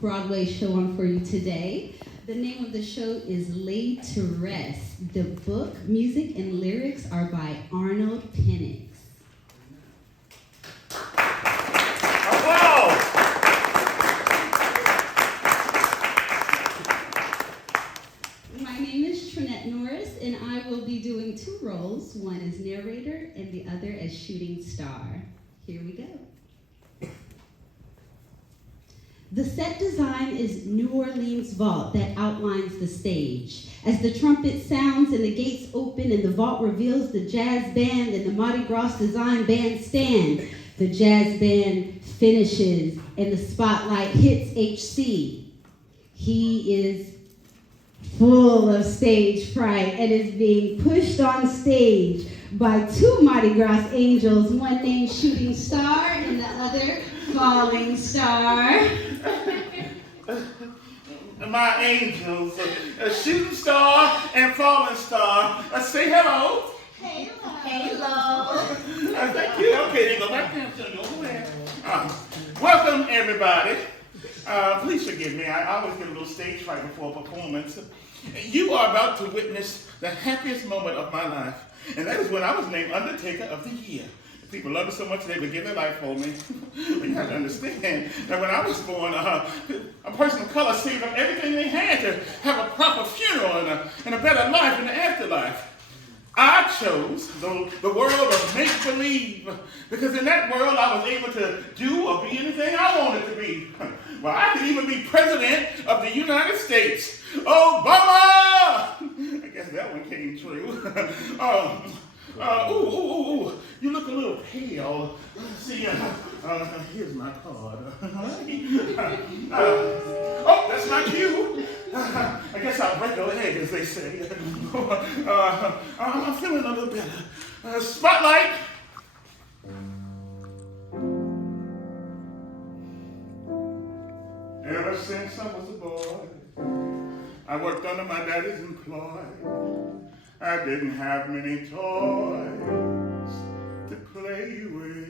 Broadway show on for you today. The name of the show is Laid to Rest. The book, music, and lyrics are by Arnold Pinnix. My name is Trinette Norris, and I will be doing two roles. One is narrator, and the other as shooting star. Here we go. The set design is New Orleans vault that outlines the stage. As the trumpet sounds and the gates open and the vault reveals the jazz band and the Mardi Gras design bandstand, the jazz band finishes and the spotlight hits HC. He is full of stage fright and is being pushed on stage by two Mardi Gras angels, one named Shooting Star and the other Falling Star. My angels, Shooting Star and Falling Star. Say hello. Hello. Thank you. Okay, go back there. Go ahead. Welcome, everybody. Please forgive me. I always get a little stage fright before a performance. You are about to witness the happiest moment of my life, and that is when I was named Undertaker of the Year. People love it so much they would give their life for me. But you have to understand that when I was born, a person of color saved up everything they had to have a proper funeral and a better life in the afterlife. I chose the world of make-believe, because in that world I was able to do or be anything I wanted to be. Well, I could even be president of the United States. Obama! I guess that one came true. You look a little pale. See, here's my card. Oh, that's my cue. I guess I'll break a leg, as they say. I'm feeling a little better. Spotlight. Ever since I was a boy, I worked under my daddy's employ. I didn't have many toys to play with,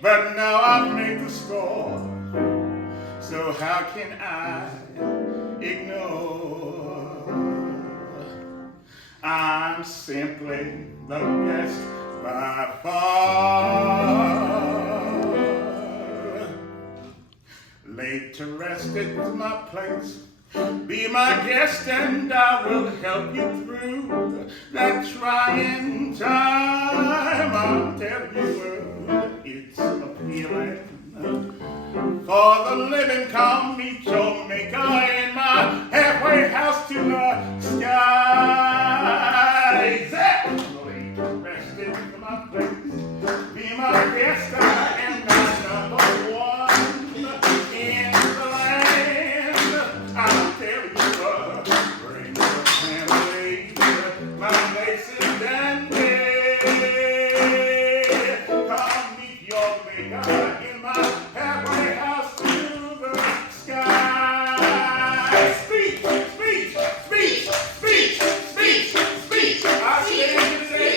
but now I've made the score, so how can I ignore? I'm simply the best by far. Laid to rest is my place. Be my guest and I will help you through that trying time. I'll tell you it's a feeling for the living. Come meet your maker in my halfway house to the sky. Exactly. Rest is my place. Be my guest, I am not number one in the land. I'll tell you what, bring your family, my laces and bed. Come meet your maker in my halfway house to the sky. Speech, speech, speech, speech, speech, speech. I stand to say,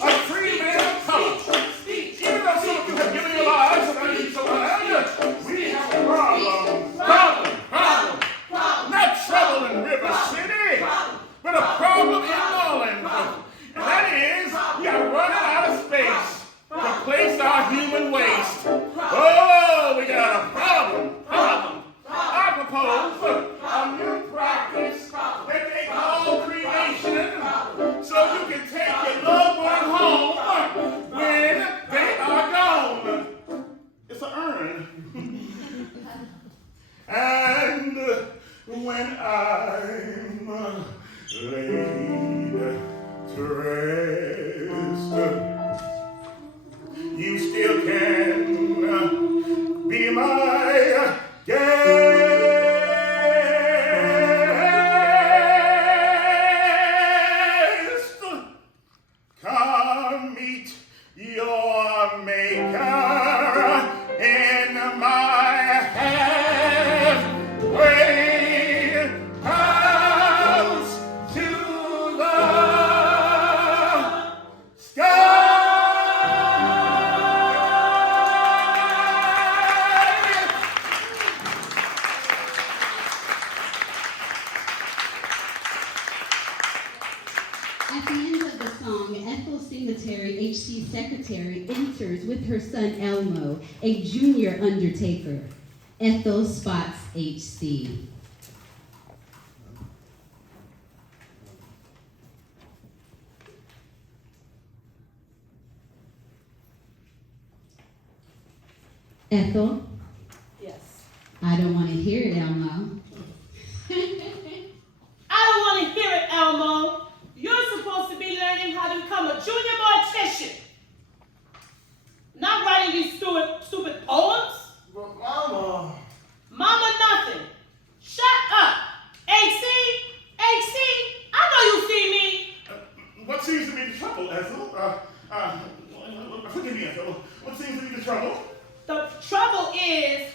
a free man of color. Even though some meet your maker in my halfway house to the sky. At the end of the song, Ethel Singletary, HC secretary, enters with her son Elmo, a junior undertaker. Ethel spots HC. Ethel? Yes. I don't want to hear it, Elmo. I don't want to hear it, Elmo. You're supposed to be learning how to become a junior mortician. Not writing these stupid poems. But Mama. Mama nothing. Shut up. AC, I know you see me. What seems to be the trouble, Ethel? Forgive me, Ethel. What seems to be the trouble? The trouble is,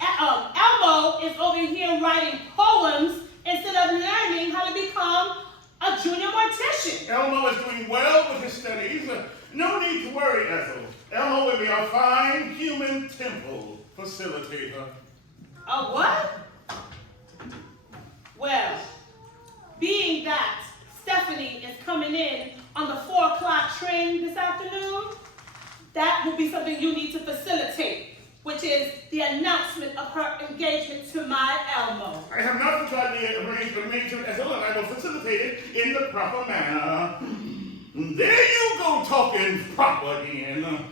Elmo is over here writing poems instead of learning how to become a junior mortician. Elmo is doing well with his studies. No need to worry, Ethel. Elmo will be a fine human temple facilitator. A what? Well, being that Stephanie is coming in on the 4 o'clock train this afternoon, that will be something you need to facilitate, which is the announcement of her engagement to my Elmo. I have not forgotten the arrangement, Ethel, and I will facilitate it in the proper manner. There you go, talking proper again.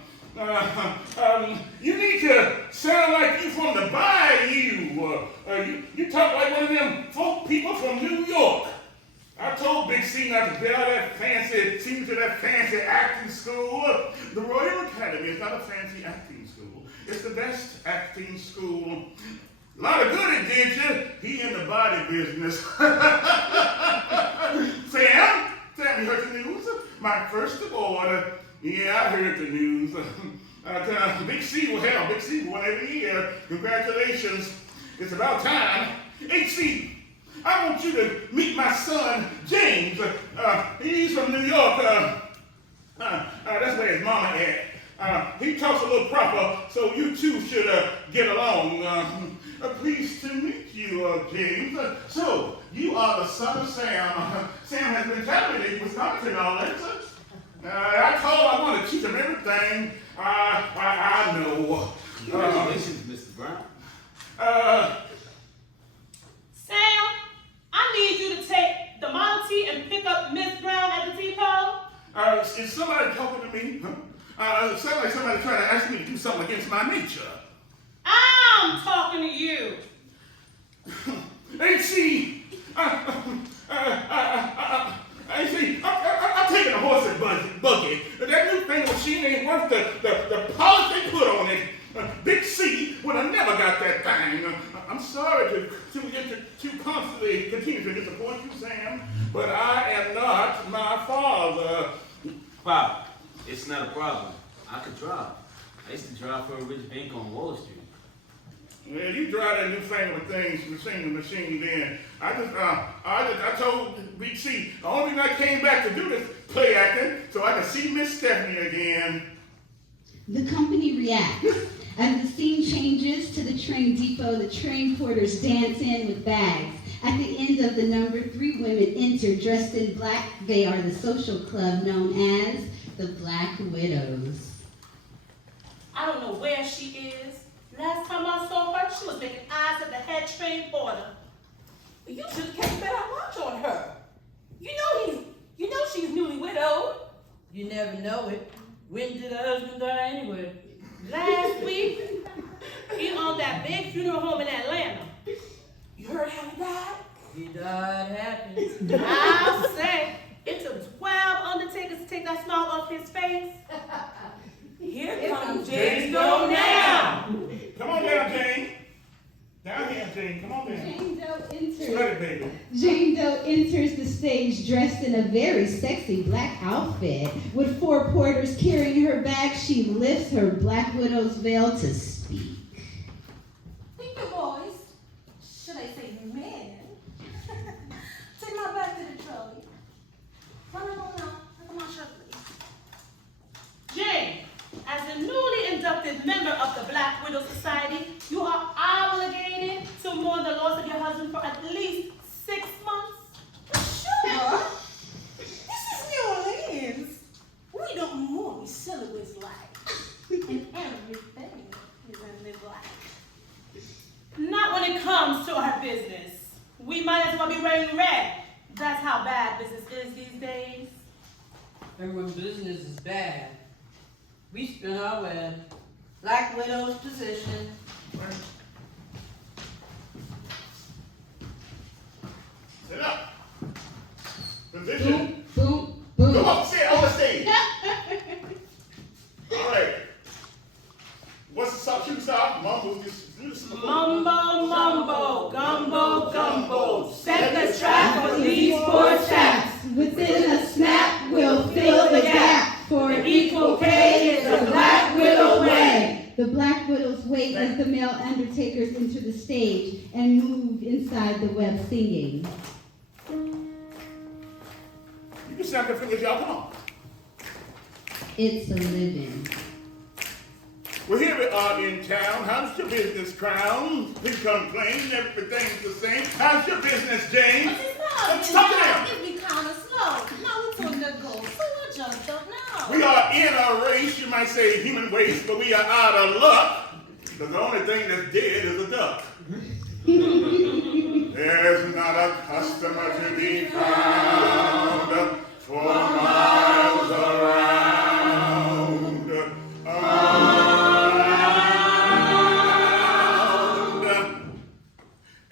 You need to sound like you from the bayou. You talk like one of them folk people from New York. I told Big C not to bail that fancy, to that fancy acting school. The Royal Academy is not a fancy acting school. It's the best acting school. A lot of good it did you. He in the body business. Sam, you heard the news? My first award. Yeah, I heard the news. Big C will win every year. Congratulations. It's about time. HC, I want you to meet my son, James. He's from New York. That's where his mama at. He talks a little proper, so you two should get along. Pleased to meet you, James. So, you are the son of Sam. Sam has been telling me Wisconsin and all that. I told him I want to teach him everything I know. Congratulations, Mr. Brown. Sam, I need you to take the Model T and pick up Miss Brown at the depot. Is somebody talking to me? Huh? It sounds like somebody trying to ask me to do something against my nature. I'm talking to you. HC, I'm taking a horse and buggy. That new thing machine ain't worth the polish they put on it. Big C would have never got that thing. I'm sorry to constantly continue to disappoint you, Sam, but I am not my father. Pop, it's not a problem. I could drive. I used to drive for a rich bank on Wall Street. Yeah, you drive that new fangled machine then. I told Big C, the only reason I came back to do this play acting, so I can see Miss Stephanie again. The company reacts. As the scene changes to the train depot, the train porters dance in with bags. At the end of the number, 3 women enter dressed in black. They are the social club known as the Black Widows. I don't know where she is. Last time I saw her, she was making eyes at the head train porter. You should have kept a better watch on her. You know she's newly widowed. You never know it. When did her husband die anyway? Last week, he owned that big funeral home in Atlanta. You heard how he died? He died happy. I'll say, it took 12 undertakers to take that smile off his face. Here comes James Go now. Come on down, Jane. Down here, Jane. Come on, man. Jane Doe Spread enters. it, baby. Jane Doe enters the stage dressed in a very sexy black outfit. With 4 porters carrying her bag, she lifts her Black Widow's veil to speak. Thank you, boys. Should I say men? Take my bag to the trolley. No. Look at my shirt, please. Jane, as a newly inducted member of the Black Widow Society, you are obligated to mourn the loss of your husband for at least 6 months. Sure. This is New Orleans. We don't mourn, we celebrate life. And everything is in the black. Not when it comes to our business. We might as well be wearing red. That's how bad business is these days. And when business is bad, we spin our web. Black Widow's position. Sit up. Position. Boom, boom, Come boom. on, sit on the stage. All right. What's the song? Shooting star? Mumble. Mumbo, gumbo. Set the trap for these poor chaps. Within a snap, we'll fill the gap. For equal pay is the Black Widow way. The Black Widows wait as the male undertakers enter the stage and move inside the web singing. You can snap your fingers, y'all. Come on. It's a living. Well, here we are in town. How's your business, Crown? Please complain. Everything's the same. How's your business, Jane? Let's talk to them. It'd be kind of slow. Now we told the goal, so I just don't know. We are in a race, you might say human waste, but we are out of luck. Because the only thing that's dead is a duck. There's not a customer to be found for miles around.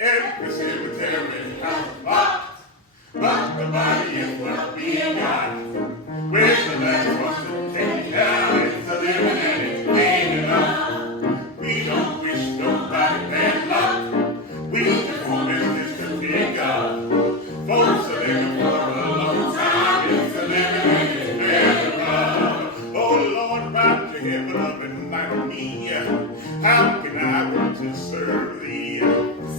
Every cemetery has a plot, but the body is what we got. Where's the last one to take it down? It's a living and it's plain enough. We don't wish nobody bad luck. We just want business to pick up. Folks are living for a long time. It's a living and it's very rough. Oh Lord, wrap your heaven up and light on me. How can I want to serve thee?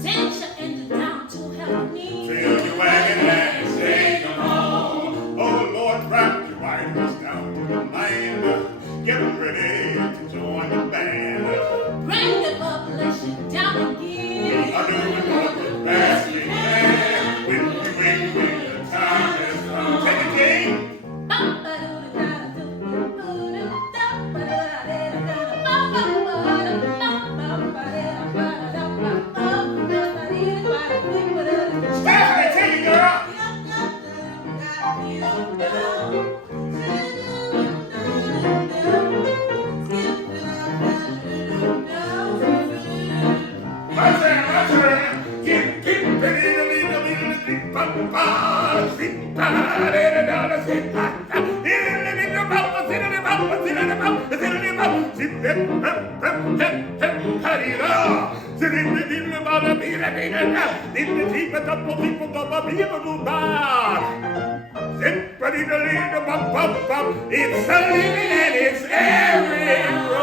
Send your engine down to help me. Fill your wagon and say come on. Oh Lord, wrap your white horse down to the land. Get them ready to join the band. Bring the population down We again. are doing all the best we can. When the time has come. Take it, King. Stephanie, take it, girl. My turn. Get ready to leave the it's a living and it's every road.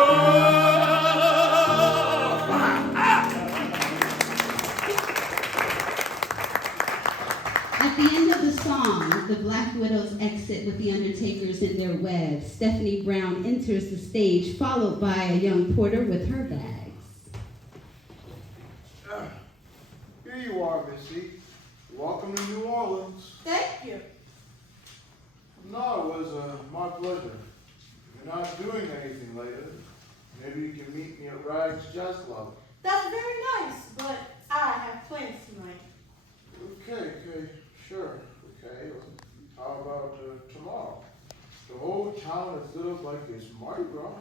At the end of the song, the Black Widows exit with the undertakers in their webs. Stephanie Brown enters the stage, followed by a young porter with her bags. Here you are, Missy. Welcome to New Orleans. Thank you. No, it was my pleasure. You're not doing anything later. Maybe you can meet me at Rags Jazz Club. That's very nice, but I have plans tonight. Okay, sure. Okay, how about tomorrow? The whole town is lit up like it's Mardi Gras.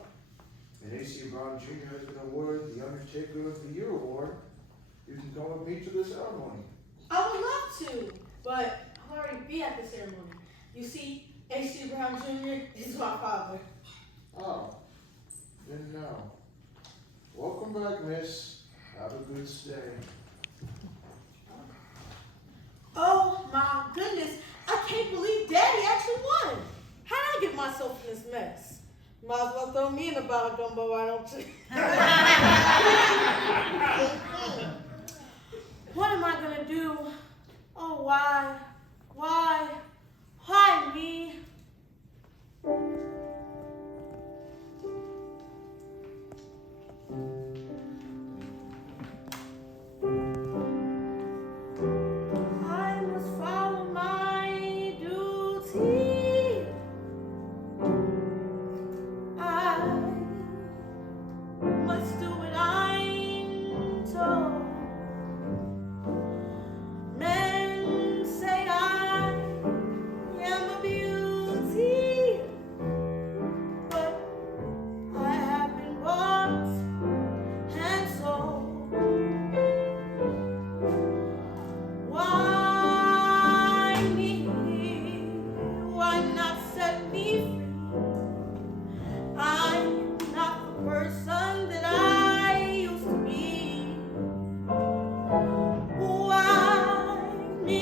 And A.C. Brown Jr. has been awarded the Undertaker of the Year award. You can come with me to the ceremony. I would love to, but I'll already be at the ceremony. You see, A.C. Brown Jr. is my father. Oh, didn't know. Welcome back, miss. Have a good stay. Oh my goodness, I can't believe Daddy actually won. How did I get myself in this mess? Might as well throw me in the bottle gumbo, why don't you? What am I gonna do? Oh, why me? I must follow my duty. I must do what I'm told. Men say I am a beauty, but I have been bought and sold. Why me? Why not set me free? I'm not the person that I used to be. Why me?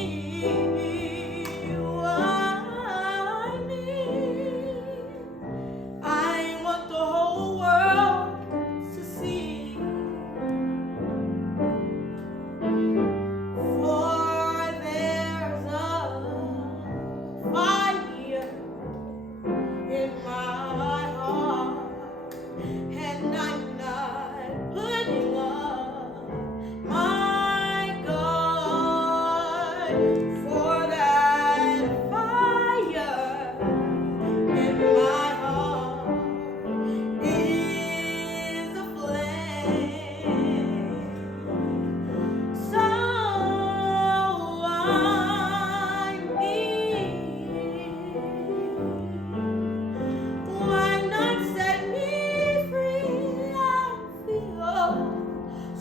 Why me? I want the whole world to see. For there's a fire in my heart, and I'm not putting up my guard. For that fire in my heart is a flame. So I need. Why not set me free? I feel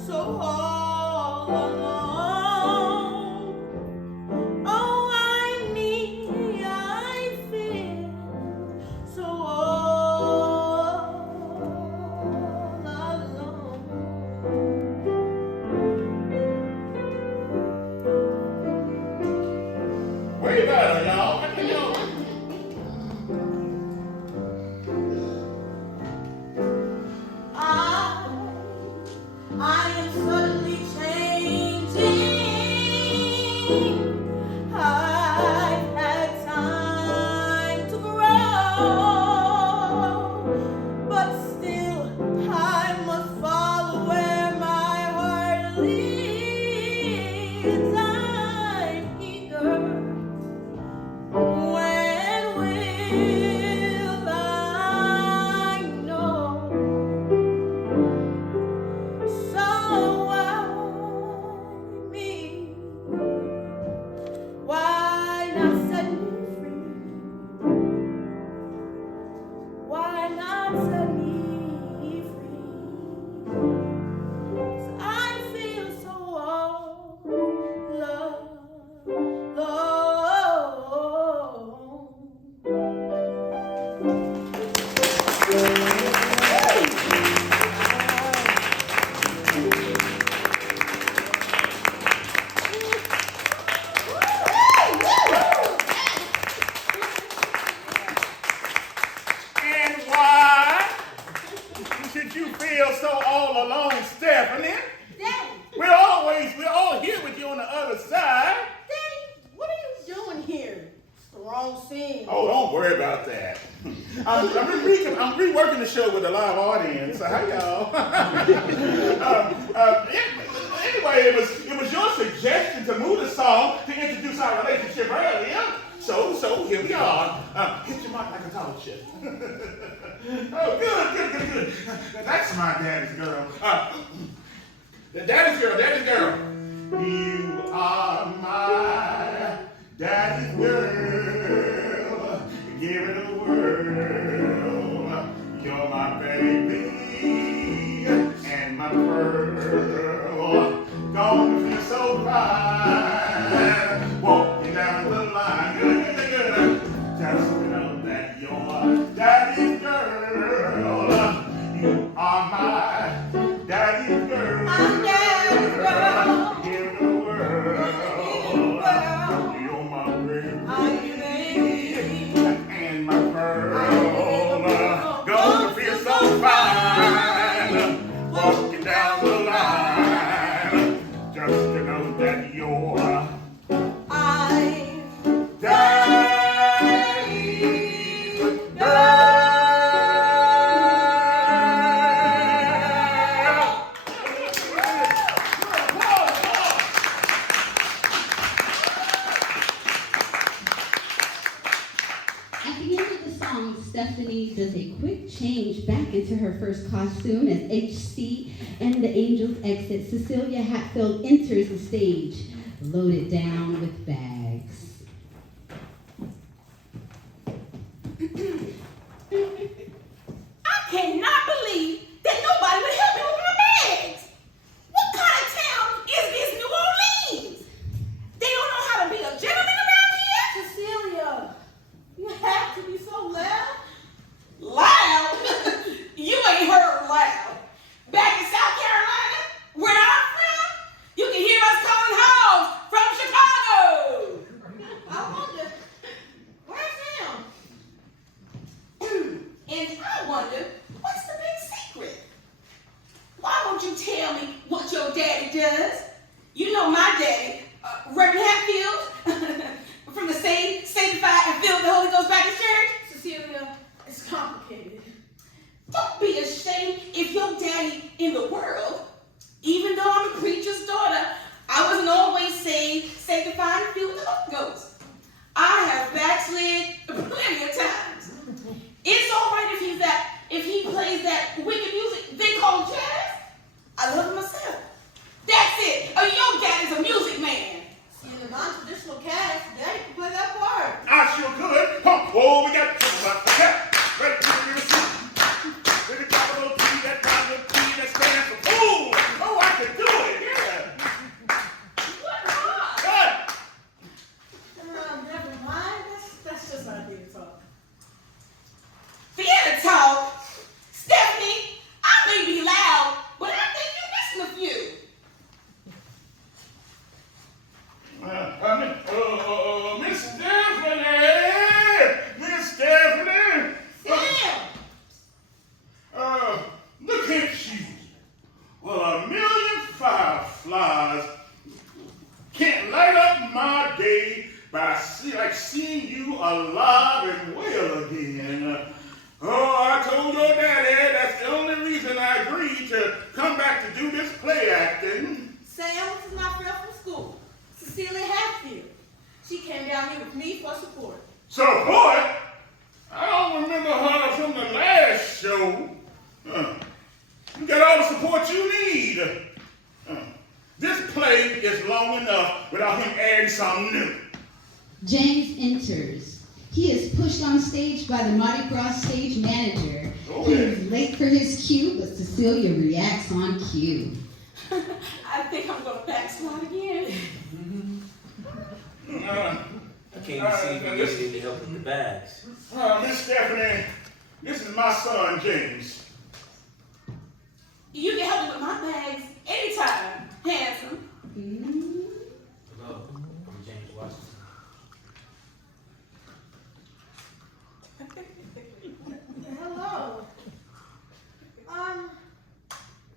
so all alone. Oh, I feel so all alone. Way better, y'all. I can go. I am suddenly changing. I've had time to grow, but still I must follow where my heart leads. I'm eager. When will I know? So why me? Why not set me free? Why not set me free? 'Cause I feel so all alone. And why should you feel so all alone, Stephanie? Daddy, We're all here with you on the other side. Daddy, what are you doing here? It's the wrong scene. Oh, don't worry about that. I'm reworking the show with a live audience. So how y'all? Anyway, it was your suggestion to move the song to introduce our relationship earlier. So here we are. Hit your mic like a tall ship. Oh, good. That's my daddy's girl. Daddy's girl. You are my daddy's girl. Give it a whirl. You're my baby and my pearl. Don't feel so fine. Walking down the line. Good. Just know that you're daddy's girl. You are my daddy's girl. I'm daddy's girl. Give it a whirl. does a quick change back into her first costume as HC and the Angels exit. Cecilia Hatfield enters the stage, loaded down with bags. I cannot believe that nobody would help me with my bags. What kind of town is this New Orleans? They don't know how to be a gentleman around here? Cecilia, you have to be so loud. Loud? You ain't heard loud. Back in South Carolina, where I'm from, you can hear us calling hoes from Chicago. I wonder, where's him? And I wonder, what's the big secret? Why won't you tell me what your daddy does? You know my daddy, Reverend Hatfield, from the same sanctified and filled with the Holy Ghost Baptist Church. Cecilia, it's complicated. Don't be ashamed if your daddy in the world, even though I'm a preacher's daughter, I wasn't always saved, sanctified, and filled with the Holy Ghost. I have backslid plenty of times. It's all right if he plays that wicked music they call jazz. I love it myself. That's it. Oh, your daddy's a music man. In the non-traditional cast, Daddy can play that part. I sure could. Oh, we got trouble about that. Right to the receipt. With the capital T, that capital T, that stands for fool. Oh, I could do it, yeah. What hard? Good. Never mind. That's just idea talk. Theater talk. Stephanie, I may be loud, but I think you're missing a few. Miss Stephanie! Miss Stephanie! Sam! Look at you. Well, a million fireflies can't light up my day by seeing you alive and well again. I told your daddy that's the only reason I agreed to come back to do this play acting. Sam, this is my friend from school, Cecilia Hatfield. She came down here with me for support. Support? I don't remember her from the last show. You got all the support you need. This play is long enough without him adding something new. James enters. He is pushed on stage by the Mardi Gras stage manager. He is late for his cue, but Cecilia reacts on cue. I think I'm going to backslide again. I came to see if you needed any help with the bags. Miss Stephanie, this is my son, James. You can help me with my bags anytime, handsome. Hello, I'm James Washington. Hello.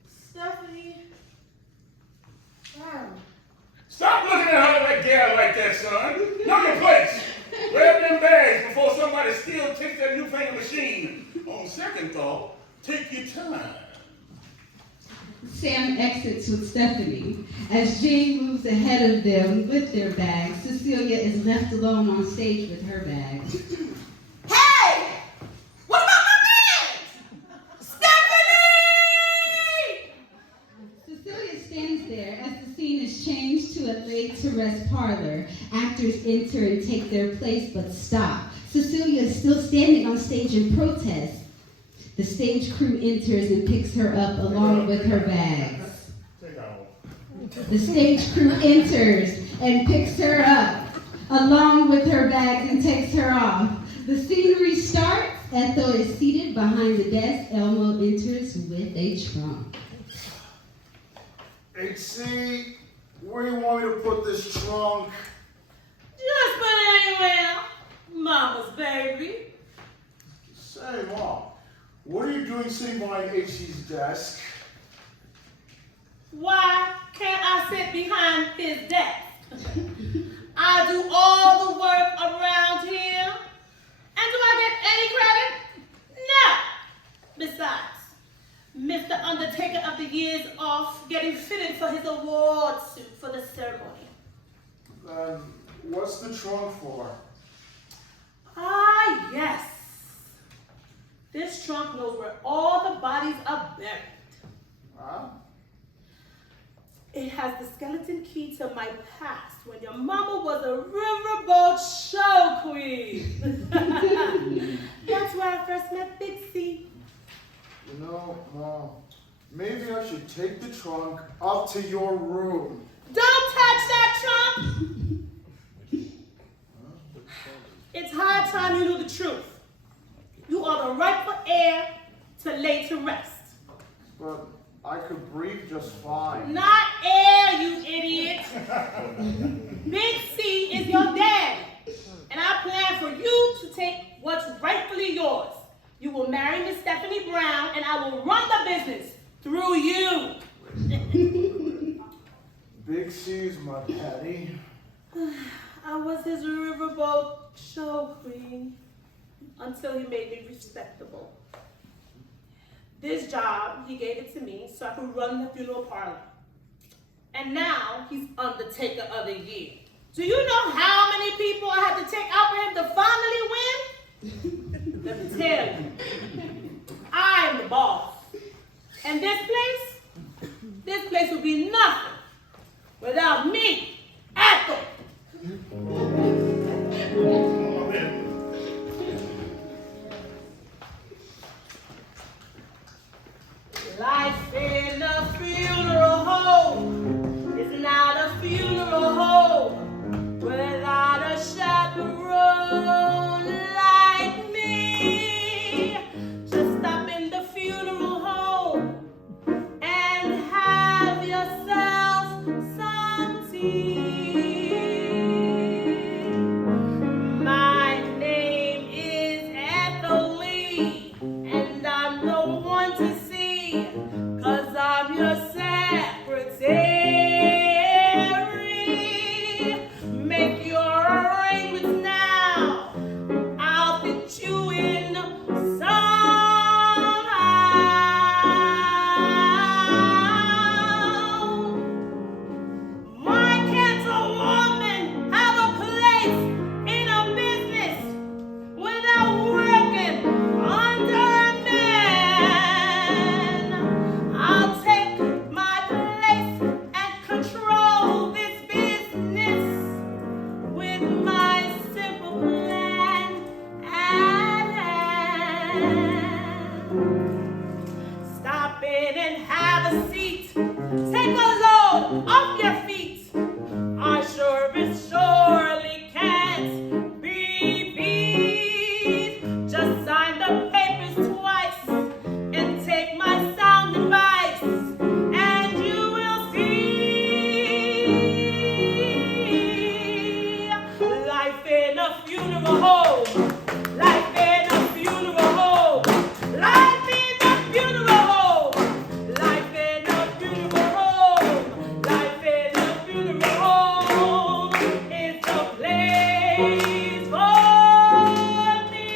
Stephanie. Stop looking at her like gal like that, son. Know your place. Grab them bags before somebody still takes that new finger machine. On second thought, take your time. Sam exits with Stephanie. As Jane moves ahead of them with their bags, Cecilia is left alone on stage with her bags. Hey! What about my bags? Stephanie! Cecilia stands there as the scene is changed to a laid-to-rest parlor. Actors enter and take their place, but stop. Cecilia is still standing on stage in protest. The stage crew enters and picks her up along with her bags. The stage crew enters and picks her up along with her bags and takes her off. The scene restarts. Ethel is seated behind the desk. Elmo enters with a trunk. HC, where do you want me to put this trunk? Just put it anywhere. Mama's baby. Say, Mom, what are you doing sitting behind HC's desk? Why can't I sit behind his desk? I do all the work around here. And do I get any credit? No. Besides, Mr. Undertaker of the Year's off getting fitted for his award suit for the ceremony. What's the trunk for? Ah, yes. This trunk knows where all the bodies are buried. Huh? It has the skeleton key to my past when your mama was a riverboat show queen. That's where I first met Big C. You know, Mom, maybe I should take the trunk up to your room. Don't touch that trunk! It's high time you knew the truth. You are the rightful heir to lay to rest. But I could breathe just fine. Not air, you idiot. Big C is your dad, and I plan for you to take what's rightfully yours. You will marry Miss Stephanie Brown, and I will run the business through you. Big C's my daddy. I was his riverboat show queen until he made me respectable. This job, he gave it to me so I could run the funeral parlor. And now he's Undertaker of the Year. Do you know how many people I had to take out for him to finally win? Let me tell you, I am the boss. And this place would be nothing without me, Ethel. Life in a funeral home is not a funeral home without a chaperone like me. Just stop in the funeral home and have yourself some tea. My name is Ethel Lee, and I'm the one to see, 'cause I'm your secretary. Make your arrangements now. I'll fit you in somehow. Why can't a woman have a place in a business without working under a man? I'll take my place and control this business with my simple plan at hand. Stop in and have a seat. Take a load off your feet. Our service surely can't be beat. Just sign the papers twice and take my sound advice, and you will see life in a funeral home. Life in a funeral home. Life in a funeral home. Life in a funeral home. Life in a funeral home is the place for me.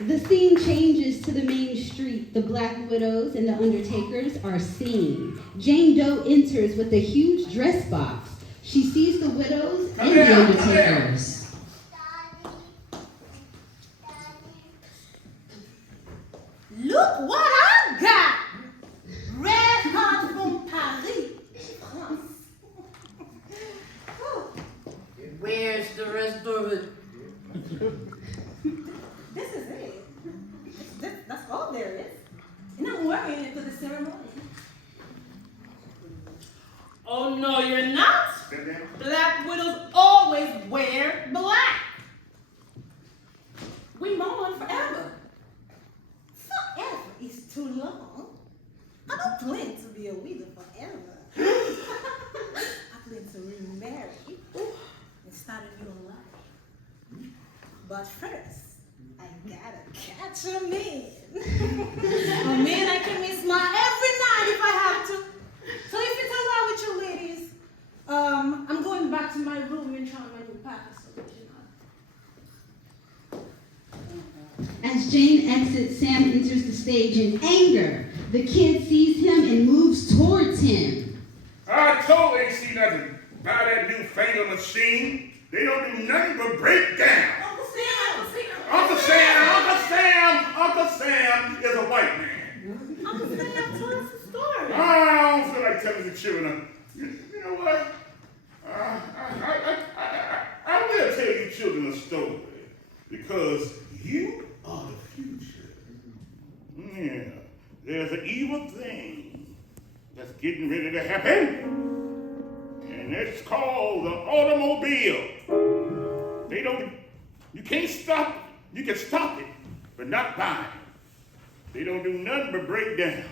The scene changes to the main street. The Black Widows and the Undertakers are seen. Jane Doe enters with a huge dress box. She sees the widows and the Undertakers. Look what I got! Red hot from Paris, France. Where's the rest of it? This is it. That's all there is. And I'm wearing it to the ceremony. Oh no, you're not. Black widows always wear black. We mourn forever. Forever is too long. I don't plan to be a widow forever. I plan to remarry and start a new life. But first, I gotta catch a man. A man I can miss my every night if I have to. So if it's all right with you ladies, I'm going back to my room and trying my new past original. As Jane exits, Sam enters the stage in anger. The kid sees him and moves towards him. I told AC not to buy that newfangled machine. They don't do nothing but break down. Uncle Sam! Uncle Sam is a white man. Uncle Sam, tell us the story. I don't feel like telling the children. You know what? I will tell you children a story because you are the future. Yeah, there's an evil thing that's getting ready to happen, and it's called the automobile. You can't stop it. You can stop it, but not buy it. They don't do nothing but break down.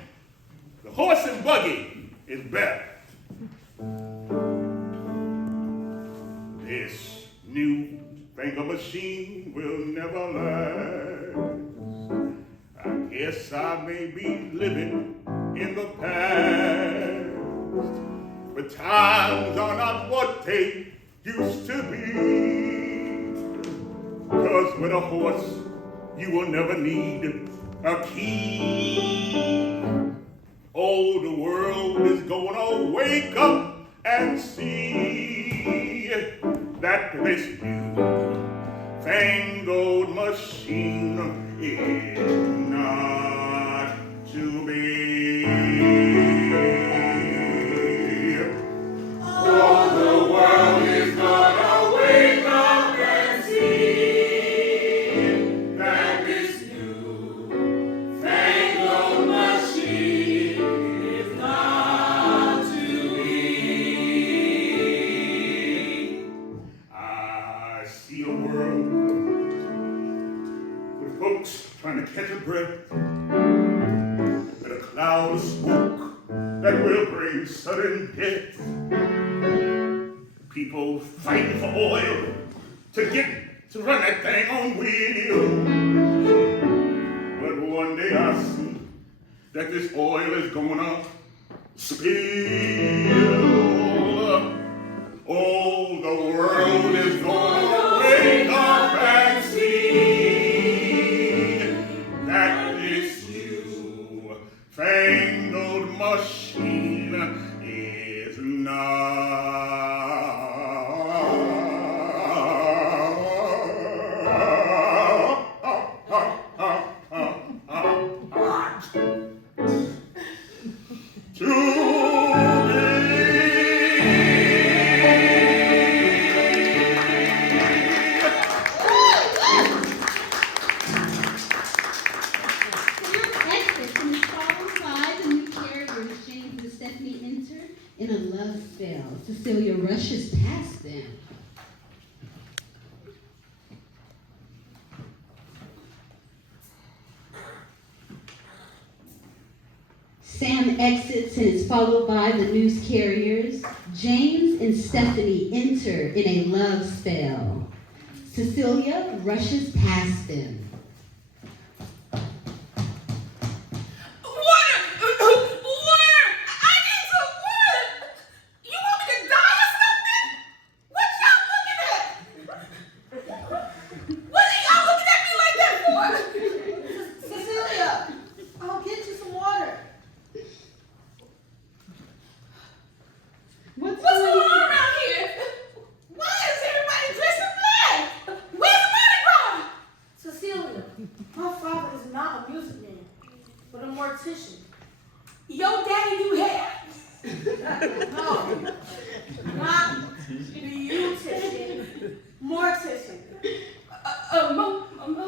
The horse and buggy is better. This new finger machine will never last. I guess I may be living in the past, but times are not what they used to be. Because with a horse, you will never need a key. Oh, the world is gonna wake up and see that this new-fangled machine is not to be. Oh, the world is gonna wake up and see that this new-fangled machine is not to be. I see a world with folks trying to catch a breath and a cloud of smoke that will bring sudden death. People fighting for oil to run that thing on wheels. But one day I see that this oil is gonna spill. Oh, the world is gonna wake up and see that this new-fangled machine is not. In a love spell, Cecilia rushes past them. Sam exits and is followed by the news carriers. James and Stephanie enter in a love spell. Cecilia rushes past them. Your daddy do hair? No, not beautician, mortician, a mortician?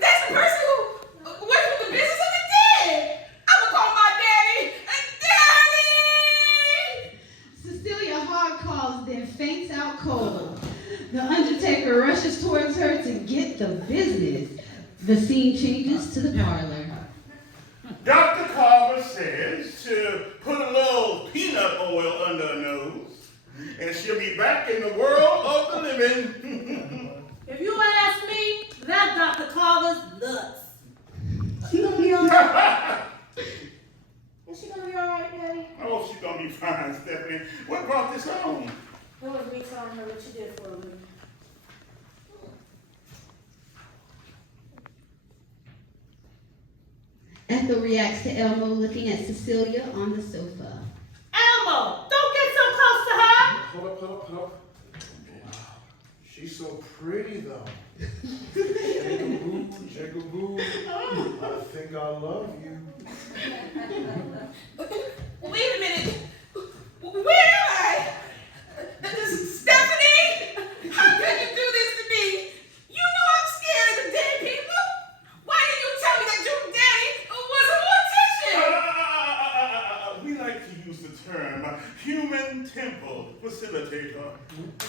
That's the person who works with the business of the dead. I'ma call my daddy, Daddy! Cecilia hard calls, then faints out cold. The undertaker rushes towards her to get the business. The scene changes to the parlor. Dr. Carver says to put a little peanut oil under her nose, and she'll be back in the world of the living. If you ask me, that Dr. Carver's nuts. She gonna be alright? Is she gonna be alright, Daddy? Oh, she's gonna be fine, Stephanie. What brought this on? It was me telling her what you did for a living. Ethel reacts to Elmo looking at Cecilia on the sofa. Elmo, don't get so close to her. Hold up. Wow, she's so pretty though. Jigaboo. I think I love you. Wait a minute. Where am I? Stephanie? How can you do this to me? You know I'm scared of the dead people. Why didn't you tell me that your daddy was a mortician? We like to use the term human temple facilitator.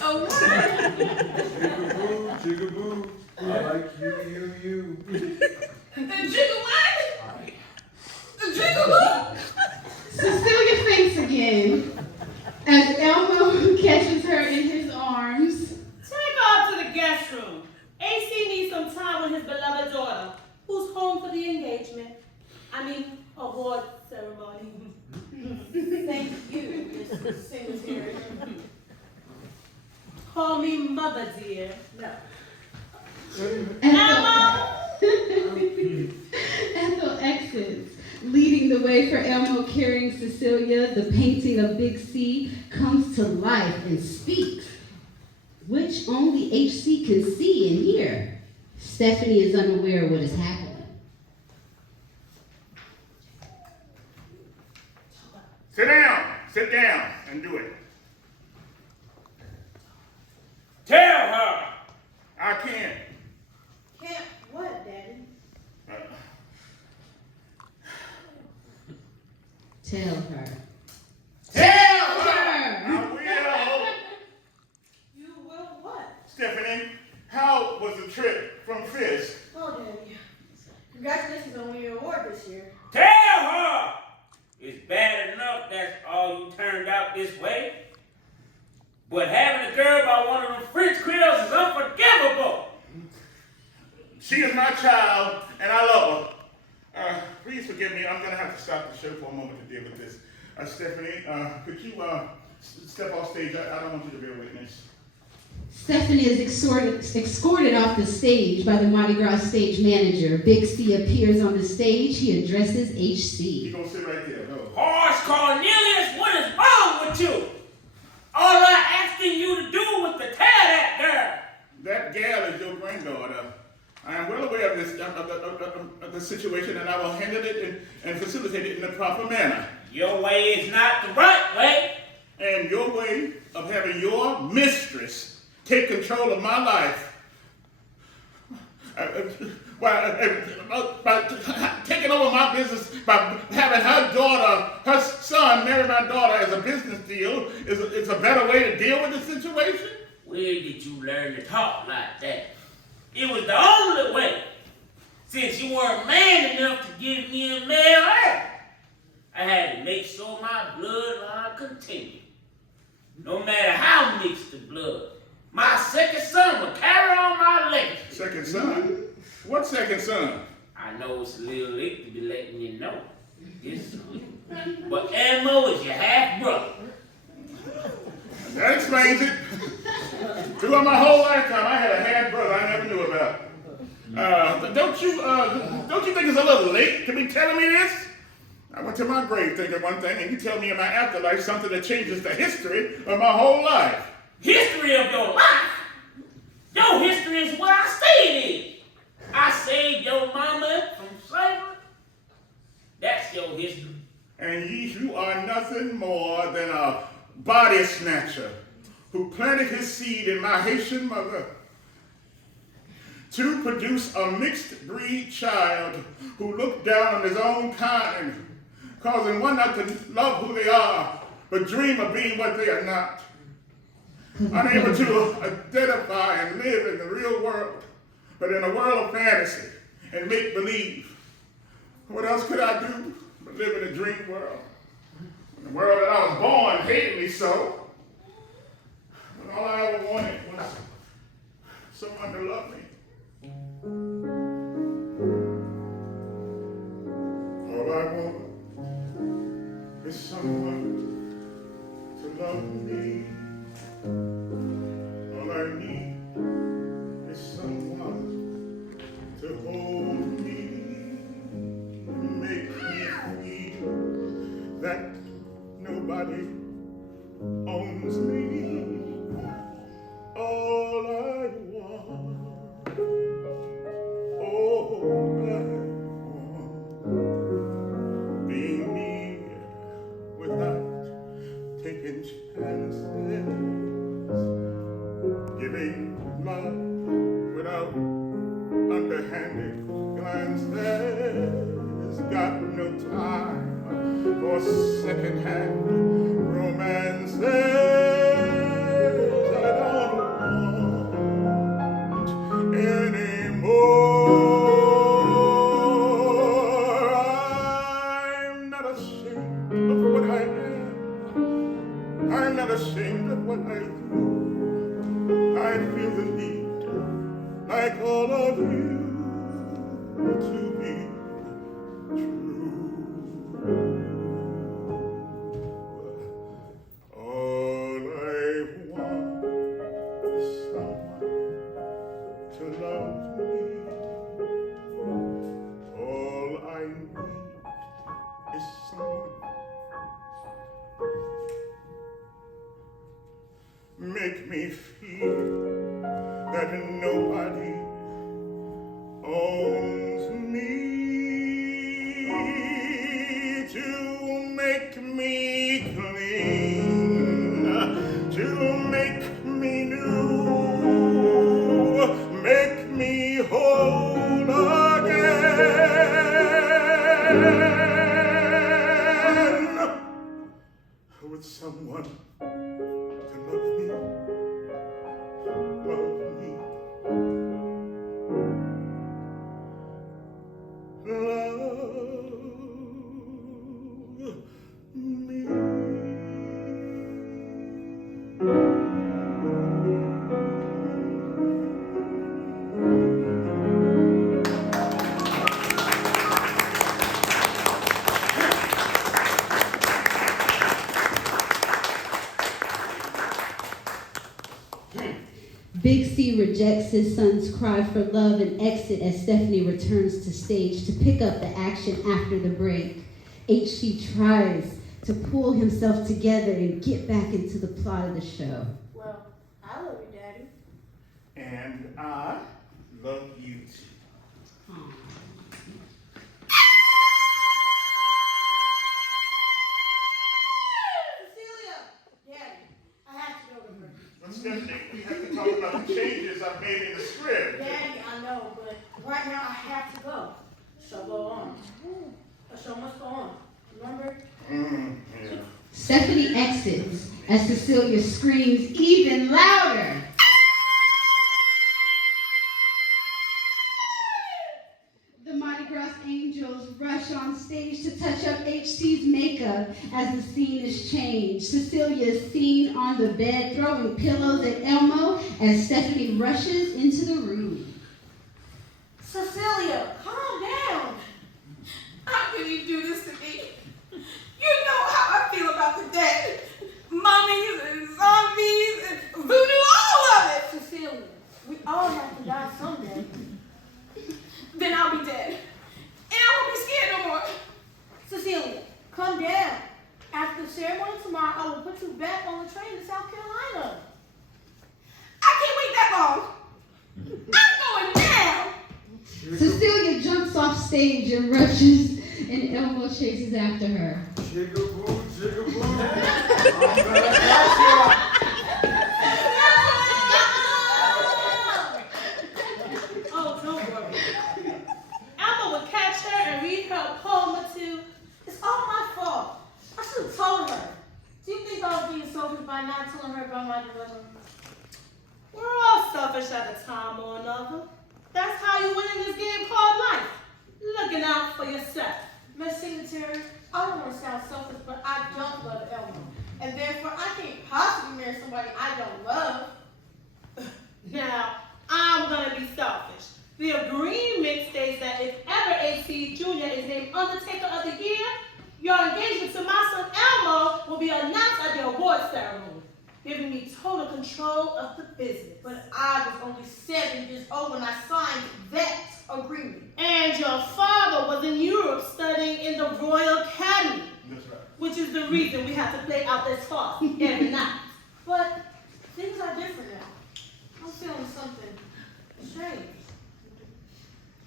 Oh, what? Jigaboo. I like you. The jiggle what? The jiggle. Cecilia faints again as Elmo catches her in his arms. Take her up to the guest room. AC needs some time with his beloved daughter, who's home for the engagement. Award ceremony. Thank you, Mrs. Singletary. Call me mother, dear. No. Ethel exits, leading the way for Elmo carrying Cecilia. The painting of Big C comes to life and speaks, which only HC can see and hear. Stephanie is unaware of what is happening. Sit down, and do it. Tell her. I can't. Can't what, Daddy? Tell her. Tell her! her! I will. You will what? Stephanie, how was the trip from Fisk? Oh, Daddy. Congratulations on winning your award this year. Tell her. It's bad enough that's all you turned out this way. But having a girl by one of them French Creoles is unforgivable. She is my child, and I love her. Please forgive me. I'm going to have to stop the show for a moment to deal with this. Stephanie, could you step off stage? I don't want you to be a witness. Stephanie is escorted off the stage by the Mardi Gras stage manager. Big C appears on the stage. He addresses HC. You're going to sit right there. Go. Horace Cornelius, what is wrong with you? All I'm asking you to do was to tell that girl. That gal is your granddaughter. I am well aware of this of the situation, and I will handle it and facilitate it in the proper manner. Your way is not the right way. And your way of having your mistress take control of my life by taking over my business, by having her daughter, her son marry my daughter as a business deal is a better way to deal with the situation? Where did you learn to talk like that? It was the only way. Since you weren't man enough to give me a male heir, I had to make sure my bloodline continued. No matter how mixed the blood, my second son will carry on my legacy. Second son? What second son? I know it's a little late to be letting you know this, but Elmo is your half brother. That explains it. Throughout my whole lifetime, I had a half brother I never knew about. Don't you think it's a little late to be telling me this? I went to my grave thinking one thing, and you tell me in my afterlife something that changes the history of my whole life. History of your life? Your history is what I stayed in. I saved your mama from slavery. That's your history. And you are nothing more than a body snatcher who planted his seed in my Haitian mother to produce a mixed breed child who looked down on his own kind, causing one not to love who they are, but dream of being what they are not. Unable to identify and live in the real world, but in a world of fantasy and make-believe. What else could I do but live in a dream world? The world that I was born hated me so. But all I ever wanted was someone to love me. All I want is someone to love me. All I need is someone to hold me, make secondhand romances. I don't want anymore. I'm not ashamed of what I am. I'm not ashamed of what I do. I feel the need, like all of you, to be true. All I want is someone to love me. All I need is someone. Make me feel that nobody owns me, to make me clean, to make me new, make me whole again, with someone to love me, love me, Big C rejects his son's cry for love and exit as Stephanie returns to stage to pick up the action after the break. HC tries to pull himself together and get back into the plot of the show. Well, I love you, Daddy. and I love you too. Aw. Cecilia! Daddy, I have to go to her. But Stephanie, we have to talk about the changes I've made in the script. Daddy, I know, but right now I have to go. Show go on. The show must go on. Remember? Yeah. Stephanie exits as Cecilia screams even louder. The Mardi Gras angels rush on stage to touch up HT's makeup as the scene is changed. Cecilia is seen on the bed throwing pillows at Elmo as Stephanie rushes into the room. Cecilia, calm down. How can you do this to me? You know how I feel about the dead. Mummies and zombies and voodoo, all of it. Cecilia, we all have to die someday. Then I'll be dead. And I won't be scared no more. Cecilia, calm down. After the ceremony tomorrow, I will put you back on the train to South Carolina. I can't wait that long. I'm going now. Cecilia jumps off stage and rushes, and Elmo chases after her. Jigaboo, jigaboo. Oh, don't worry. Alma would catch her and read her a poem or two. It's all my fault. I should have told her. Do you think I was being selfish by not telling her about my dilemma? We're all selfish at a time or another. That's how you win in this game called life. Looking out for yourself. Miss Secretary, I don't want to sound selfish, but I don't love Elmo. And therefore, I can't possibly marry somebody I don't love. Now, I'm gonna be selfish. The agreement states that if ever AC Jr. is named Undertaker of the Year, your engagement to my son Elmo will be announced at the award ceremony, giving me total control of the business. But I was only 7 years old when I signed that agreement. And your father was in Europe studying in the Royal Academy, That's right. which is the reason we have to play out this farce every night. But things are different now. I'm feeling something strange.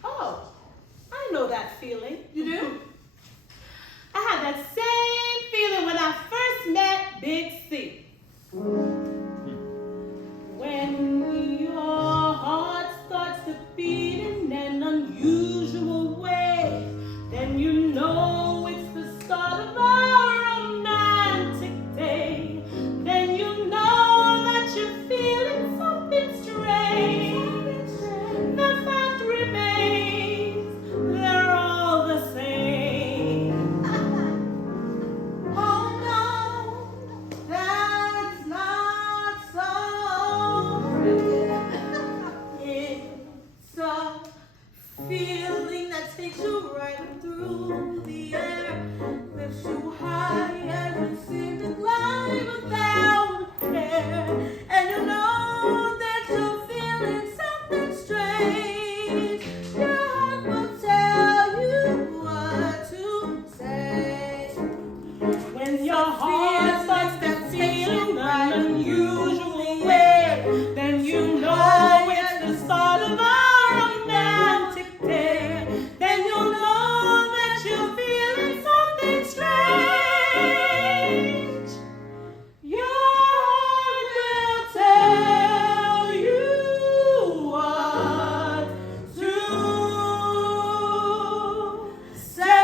Oh, I know that feeling. You do? I had that same feeling when I first met Big C. When your heart starts to beat in an unusual way, then you know it's the start of our romance. right through the air. Lift you high as you seem to glide without a care. And you know that you're feeling something strange. Your heart will tell you what to say. When your heart starts to feel an unusual way, then you know it's the start of a romantic day. Then you'll know that you're feeling something strange. Your heart will tell you what to say.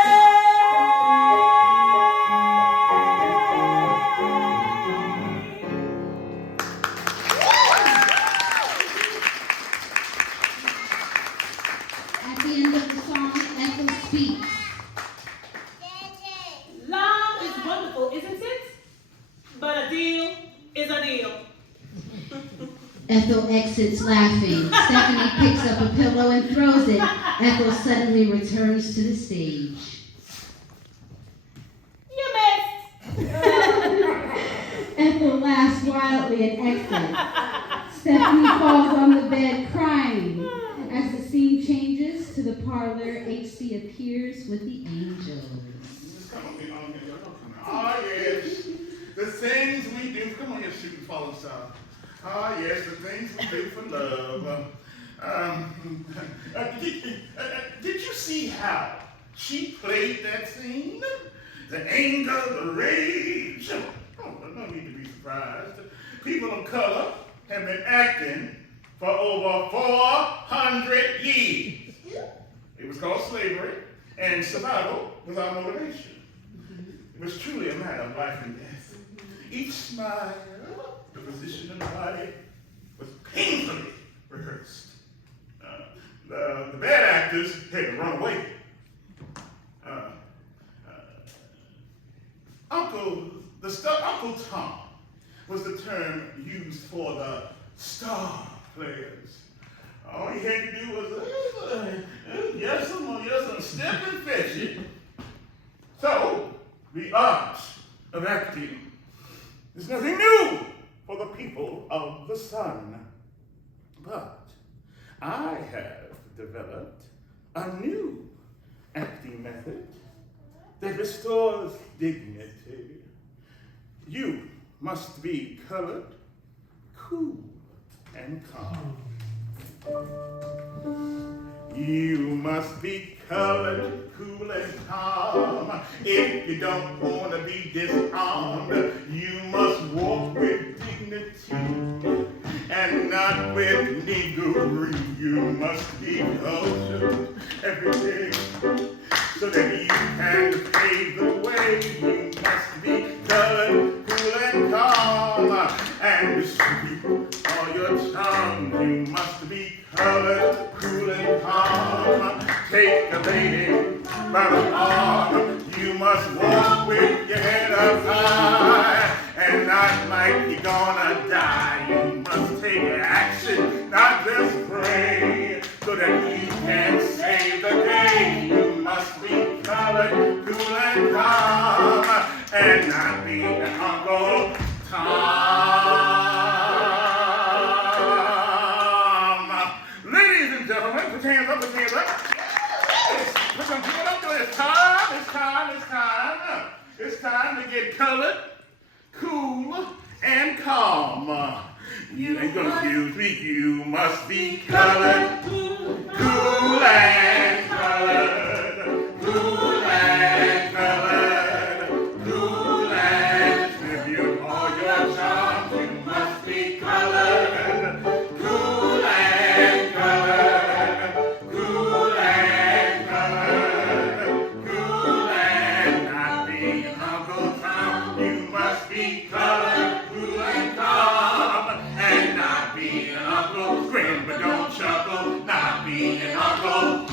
At the end of the song, Ethel speaks. Love is wonderful, isn't it? But a deal is a deal. Ethel exits laughing. Stephanie picks up a pillow and throws it. Ethel suddenly returns to the stage. You missed. Ethel laughs wildly and exits. Stephanie falls on the bed crying. As the scene changes to the parlor, HC appears with the angels. Come on. Ah, yes. The things we do. Come on, you shooting falling star. Ah, yes, the things we do for love. Did you see how she played that scene? The anger, the rage. Oh, no need to be surprised. People of color have been acting for over 400 years. It was called slavery, and survival was our motivation. It was truly a matter of life and death. Each smile, the position of the body, was painfully rehearsed. The bad actors had to run away. Uncle Tom was the term used for the star players. All he had to do was, yes, step and fetch it. So, the art of acting is nothing new for the people of the sun. But I have developed a new acting method that restores dignity. You must be colored, cool, and calm. You must be colored, cool, and calm. If you don't want to be disarmed, you must walk with dignity and not with knavery. You must be cultured every day so that you can pave the way. You must be colored, cool, and calm, and sweet all your charm. You must be colored, cool, and calm. Take a lady by the arm. You must walk with your head up high and not like you're gonna die. You must take action, not just pray, so that you can save the day. You must be colored, cool, and calm, and not be an Uncle Tom. Ladies and gentlemen, put your hands up, put your hands up. We're gonna give it up to it. It's time to get colored, cool, and calm. You ain't gonna confuse me. You must be colored, cool, and colored, cool, and colored, cool, and tribute all your charms. You must be colored, cool, and colored, cool, and colored, cool, and not be an Uncle Tom. You must be colored, cool, and calm, and not be an uncle. Grin, but don't chuckle, not be an uncle.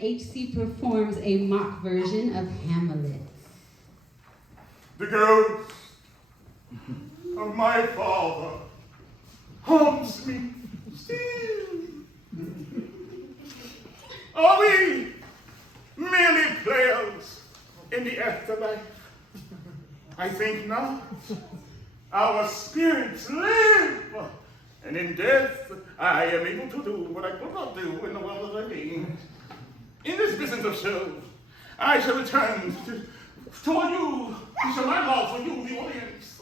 HC performs a mock version of Hamlet. The ghost of my father haunts me still. Are we merely players in the afterlife? I think not. Our spirits live, and in death I am able to do what I could not do in the world of the living. In this business of show, I shall return toward you, to show my love for you, the audience.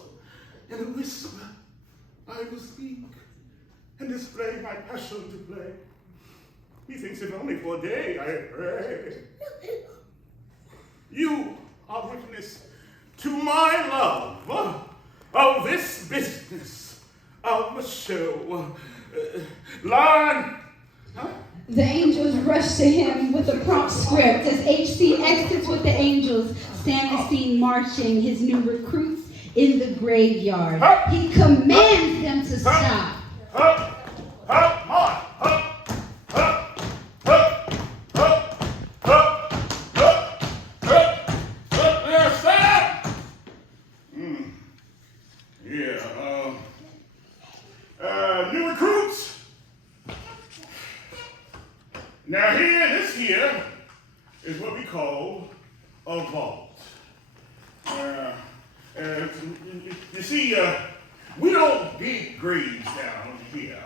In a whisper, I will speak and display my passion to play. Methinks if only for a day I pray. You are witness to my love of this business of the show. Line, huh? The angels rush to him with a prompt script. As HC exits with the angels, Sam is seen marching his new recruits in the graveyard. He commands them to stop. Up, up, march, up, up, up, up, up, up, up, up, there, stop! Yeah, new recruits. Now this here is what we call a vault. You see, we don't dig graves down here.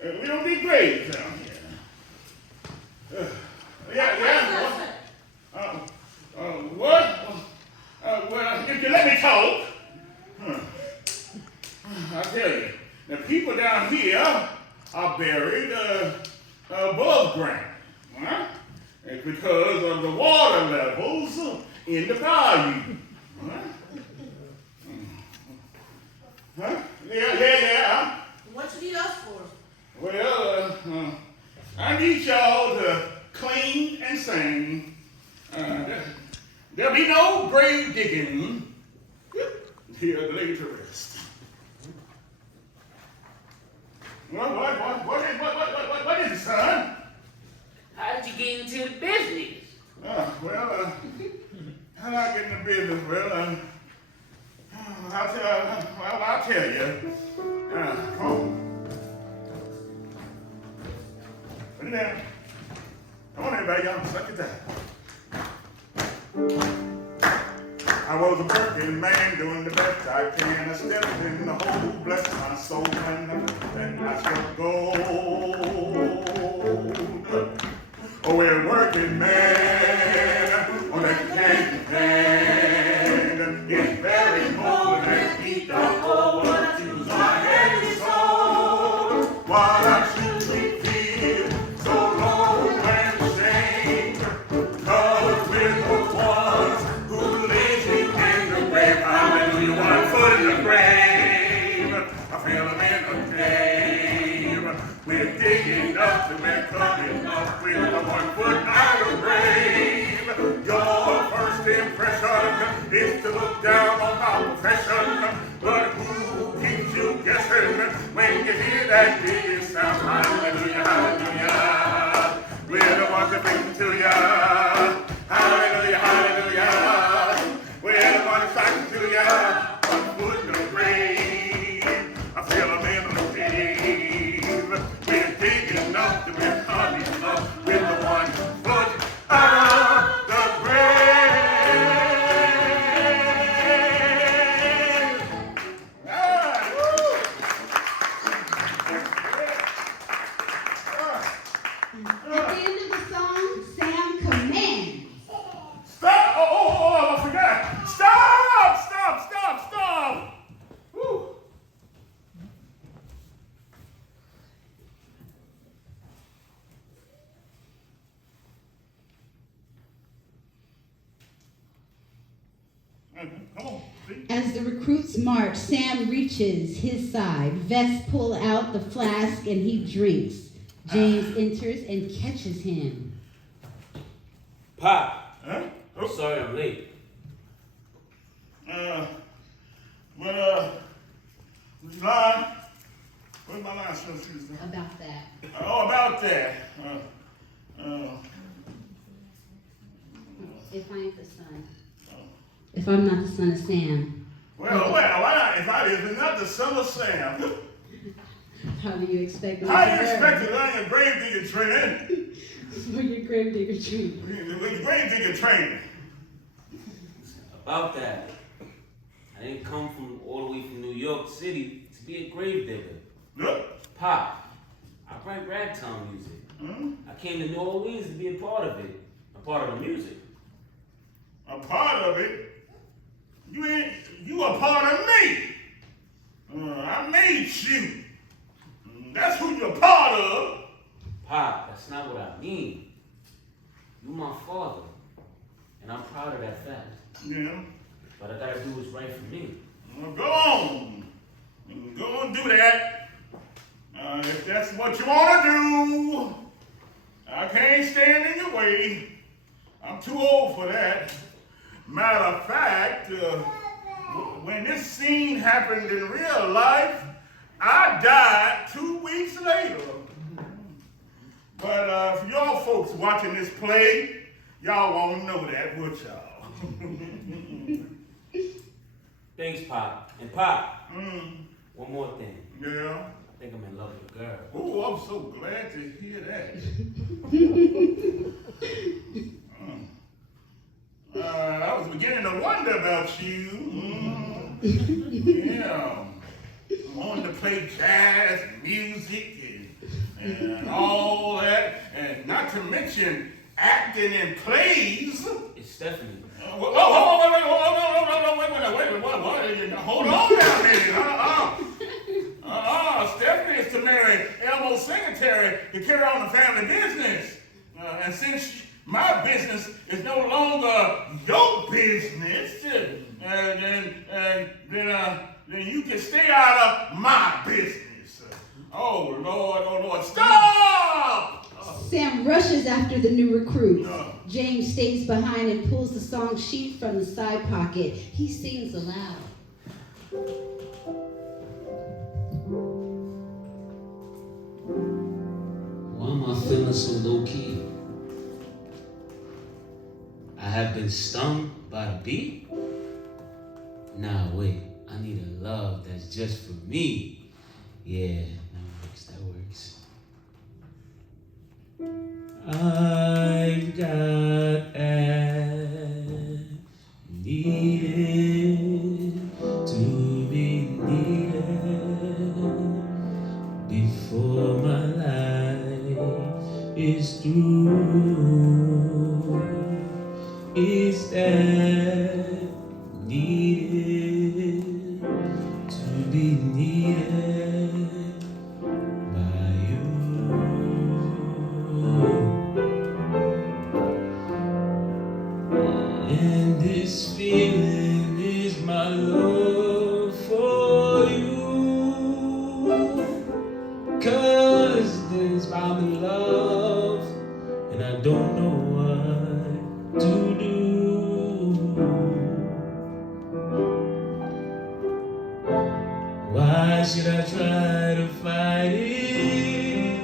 We don't dig graves down here. What? Well, if you let me talk, I'll tell you. The people down here are buried above ground. Huh? It's because of the water levels in the bayou. Huh? Yeah. What you need us for? Well, I need y'all to clean and sing. There'll be no grave digging here laid to rest. What is it, son? How did you get into the business? How do I get in the business? Well, I'll tell you. Come on. Put it down. Come on, everybody, y'all, suck it down. I was a working man doing the best I can. I stepped in the hole, blessed my soul, and I struck gold. Oh, we're working man on that candy pan. It's very important to keep the whole one choose my head and soul. While I should be feel so low and ashamed, 'cause we're the ones who laid me in the grave. Hallelujah, 1 foot in the grave. I feel I'm in a cave. We're digging up and we're coming up with a 1 foot out of grave. Your first impression is to look down on our profession, but who keeps you guessing when you hear that big sound? Hallelujah, hallelujah. We're the ones that bring it to ya. Hallelujah, hallelujah. We're the ones that sing to ya. 1 foot in the grave. I feel I'm in a cave. We're digging up and we're coming up with the 1 foot out of the grave. At the end of the song, Sam commands. Stop! Oh, I forgot. Stop! Woo. Come on, see? As the recruits march, Sam reaches his side. Vest pull out the flask and he drinks. James enters and catches him. Pop, Huh? I'm sorry I'm late. Line, Where's my line, sister? About that. Oh, about that. If I ain't the son. If I'm not the son of Sam. Well, why not? If it's not the son of Sam, How do you expect me how to you learn? expect to learn your grave digger training? For your grave digger tree. Your grave digger training. About that, I didn't come from all the way from New York City to be a grave digger. Look. Pop, I write ragtime music. I came to New Orleans to be a part of it, a part of the music. A part of it? You a part of me. I made you. That's who you're part of. Pop, that's not what I mean. You my father, and I'm proud of that fact. Yeah. But I gotta do what's right for me. Well, go on. Go and do that. If that's what you want to do. I can't stand in your way. I'm too old for that. Matter of fact, when this scene happened in real life, I died 2 weeks later. But for y'all folks watching this play, y'all won't know that, would y'all? Thanks, Pop. And Pop, one more thing. Yeah. I think I'm in love with a girl. Oh, I'm so glad to hear that. I was beginning to wonder about you. Yeah. I wanted to play jazz music and all that, and not to mention acting in plays. It's Stephanie. Wait a minute, hold on now, man. Stephanie is to marry Elmo Secretary to carry on the family business. And since my business is no longer your business, then you can stay out of my business. Oh, Lord, stop! Sam rushes after the new recruits. James stays behind and pulls the song sheet from the side pocket. He sings aloud. Why am I feeling so low-key? I have been stung by the bee? Nah, wait. I need a love that's just for me. Yeah, that works. I got ass needed to be needed before my life is through. Is that needed to be needed by you? And this feeling is my love for you. 'Cause I'm in love and I don't know what to do. Why should I try to fight it?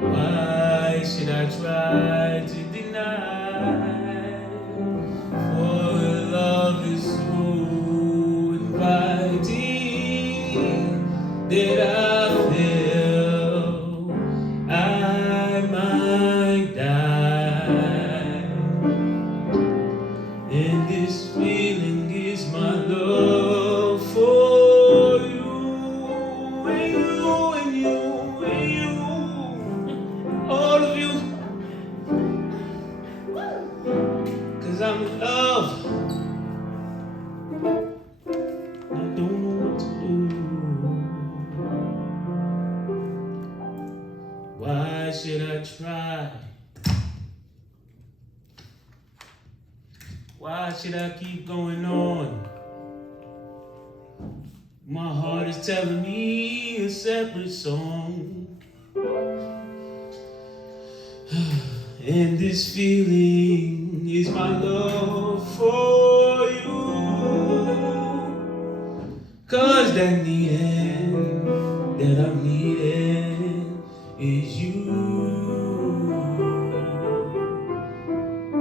Why should I try to deny? For love is so inviting that I feel I might die. And this feeling is my love for you, and you, and you, and you, all of you. 'Cause I'm in love. I don't know what to do. Why should I try? Why should I keep going on? My heart is telling me a separate song. And this feeling is my love for you. 'Cause that needing that I'm needing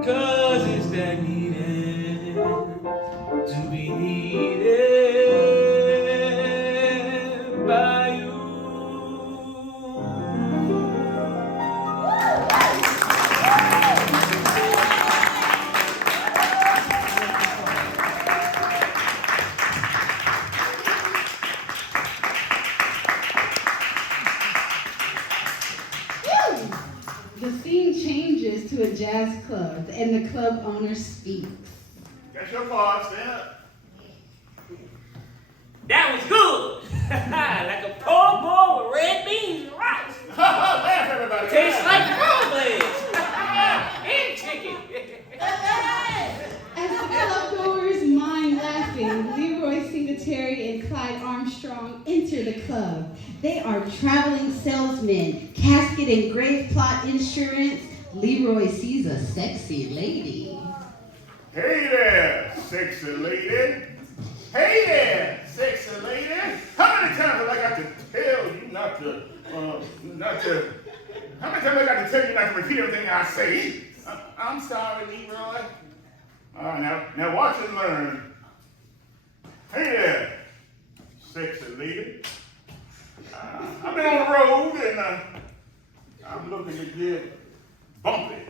'cause it's that needed to be needed by you. The scene changes to a jazz club, and the club owner speaks. That's your part, stand up. That was good. Like a poor boy with red beans and rice. Laugh, everybody. Tastes like cornbread. And chicken. As the club goers mime laughing, Leroy Singletary and Clyde Armstrong enter the club. They are traveling salesmen, casket and grave plot insurance. Leroy sees a sexy lady. Hey there, sexy lady. Hey there, sexy lady. How many times have I got to tell you not to, how many times have I got to tell you not to repeat everything I say? I'm sorry, Leroy. All right, now watch and learn. Hey there, sexy lady. I've been on the road and I'm looking to get bumpy.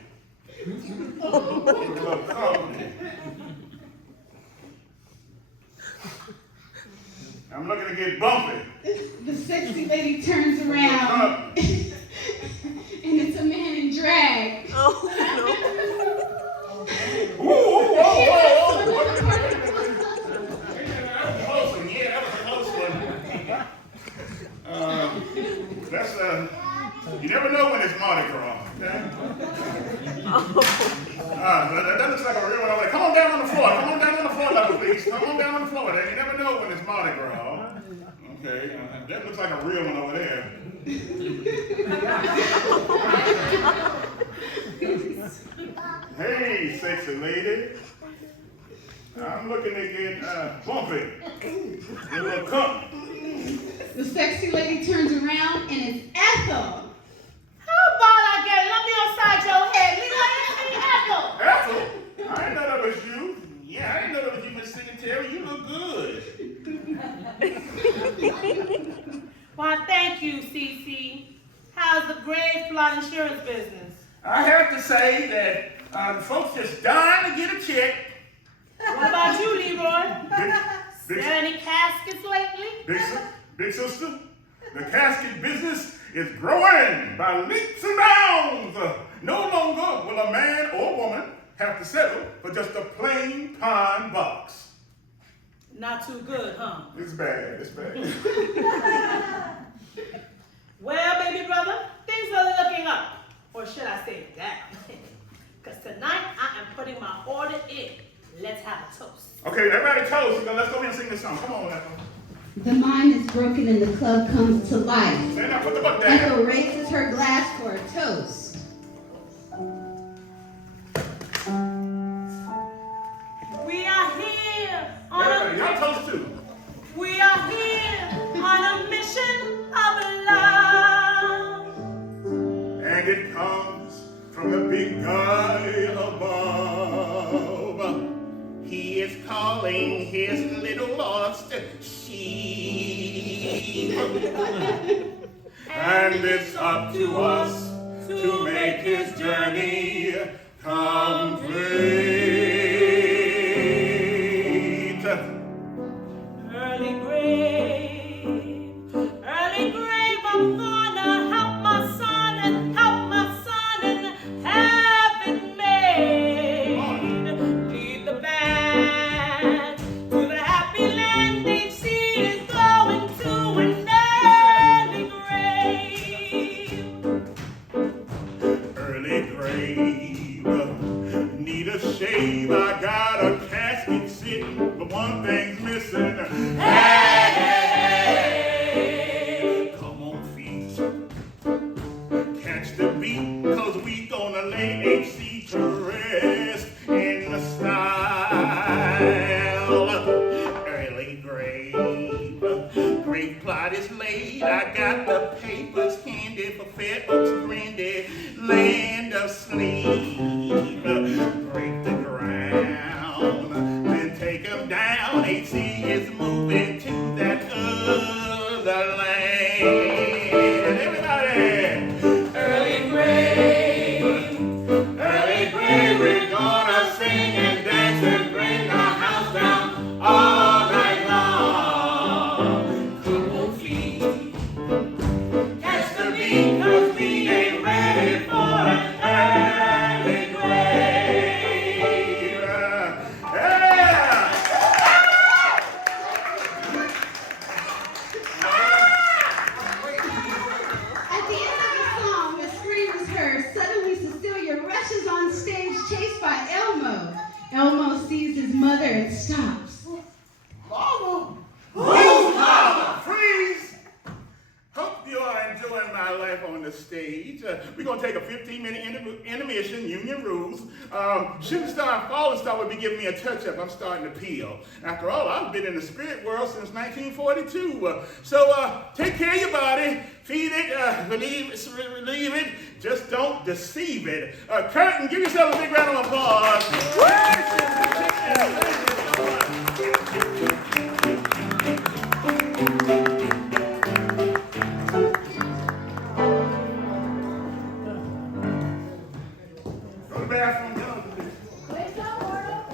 I'm looking to get bumpy. The sexy lady turns around, and it's a man in drag. Ooh, That's you never know when it's Mardi Gras, okay? That looks like a real one over there. Come on down on the floor. Come on down on the floor level, please. Come on down on the floor there. You never know when it's Mardi Gras. Okay, that looks like a real one over there. Hey, sexy lady. I'm looking to get bumpy. A little cup. The sexy lady turns around, and it's Ethel. How about I get lump outside your head? Leroy, Ethel? I didn't know that was you. Yeah, I didn't know that was you, Miss Singletary. You look good. Why, thank you, Cece. How's the grave plot insurance business? I have to say that folks just dying to get a check. What about you, Leroy? Big, There any caskets lately? big sister, the casket business is growing by leaps and bounds. No longer will a man or woman have to settle for just a plain pine box. Not too good, huh? It's bad, it's bad. Well, baby brother, things are looking up. Or should I say down? Because tonight I am putting my order in. Let's have a toast. Okay, everybody toast. Let's go in and sing this song. Come on, Ethel. The mind is broken and the club comes to life. Stand up, put the book down. Ethel raises her glass for a toast. We are here on Everybody, y'all toast too. We are here on a mission of love. And it comes from the big guy above. He is calling his little lost sheep. And it's up to us to make his journey complete. Early grave, I'm gonna help my son and have it made. Lead the band to the happy land they see is going to an early grave. Early grave, need a shave. I got a casket sitting, but one thing's missing. Hey, come on, feet, catch the beat, 'cause we gonna lay HC to rest in the style. Early grave, great plot is laid. I got the papers handy for Fair Oaks, Grandy, land of sleep. break the ground. Then take them down. AC is moving to that other lane. Everybody, early grave, we're gonna sing and dance and bring the house down all night long. Come on, feet, catch the beat, 'cause we ain't ready for an early grave. Yeah! At the end of the song, a scream is heard. Suddenly, Cecilia rushes on stage, chased by Elmo. Elmo sees his mother and stops. Mama! Who's Mama? Freeze! Hope you are enjoying my life on the stage. We're going to take a 15-minute intermission, union rules. Shooting star and falling star will be giving me a touch-up. I'm starting to peel. After all, I've been in the spirit world since 1942. So take care of your body. Feed it, relieve it. Just don't deceive it. Curtin, give yourself a big round of applause.